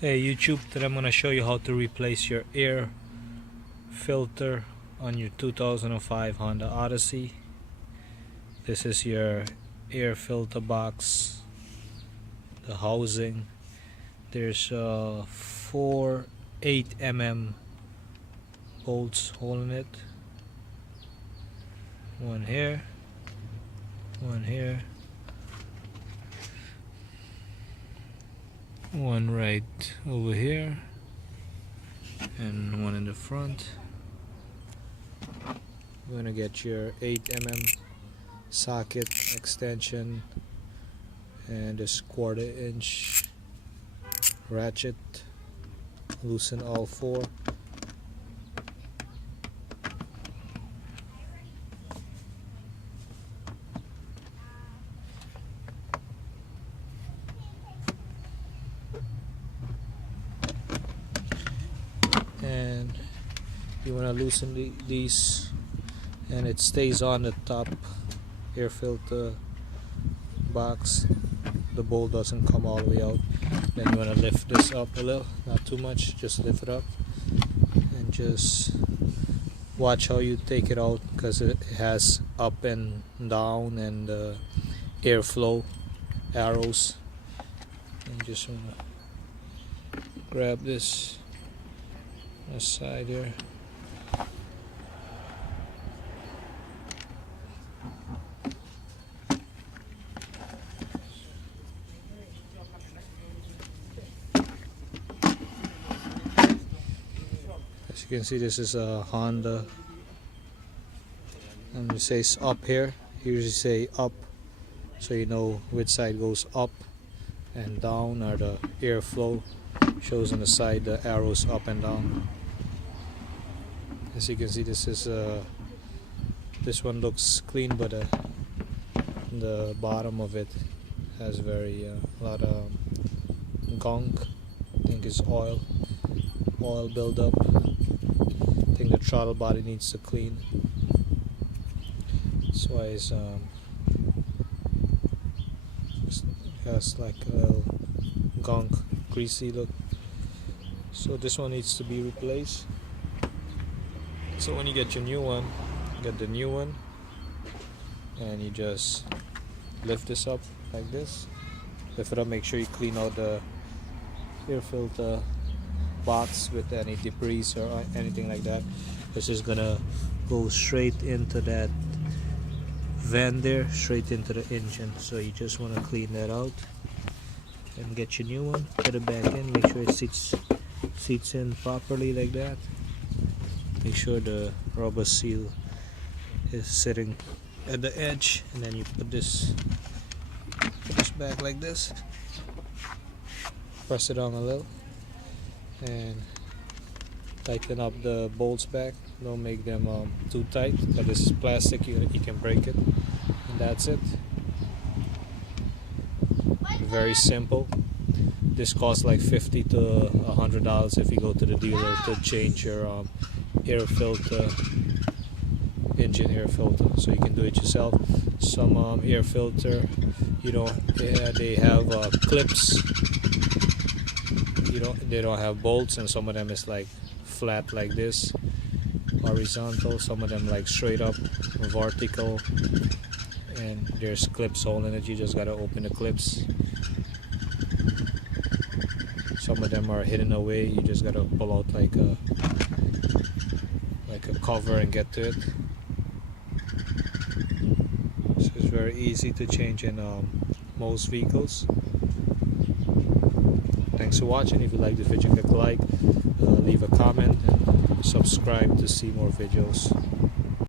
Hey YouTube, today I'm going to show you how to replace your air filter on your 2005 Honda Odyssey. This is your air filter box, the housing. There's 4 8mm bolts holding it. One here, one here, one right over here, and one in the front. You're gonna get your 8mm socket extension and this 1/4 inch ratchet. Loosen all 4. And you want to loosen these, and it stays on the top air filter box. The bolt doesn't come all the way out. Then you want to lift this up a little, not too much, just lift it up, and just watch how you take it out, because it has up and down and airflow arrows. And just want to grab this side here. As you can see, this is a Honda, and it says up here. Here you say up, so you know which side goes up, and down are the airflow. Shows on the side the arrows up and down. As you can see, this one looks clean, but the bottom of it has a lot of gunk. I think it's oil buildup. I think the throttle body needs to clean. That's why it has like a little gunk, greasy look. So this one needs to be replaced. So when you get your new one, get the new one, and you just lift this up like this. Lift it up, make sure you clean out the air filter box with any debris or anything like that. This is gonna go straight into that vent there, straight into the engine. So you just want to clean that out and get your new one. Put it back in, make sure it seats in properly like that. Make sure the rubber seal is sitting at the edge, and then you put this back like this. Press it on a little and tighten up the bolts back. Don't make them too tight, but this is plastic, you can break it. And that's it. Very simple. This costs like $50 to $100 if you go to the dealer to change your air filter, engine air filter. So you can do it yourself. Some air filter, they have clips. They don't have bolts, and some of them is like flat like this, horizontal. Some of them like straight up vertical, and there's clips holding it. You just gotta open the clips. Some of them are hidden away. You just gotta pull out like a cover and get to it. So it's very easy to change in most vehicles. Thanks for watching. If you like this video, click like, leave a comment, and subscribe to see more videos.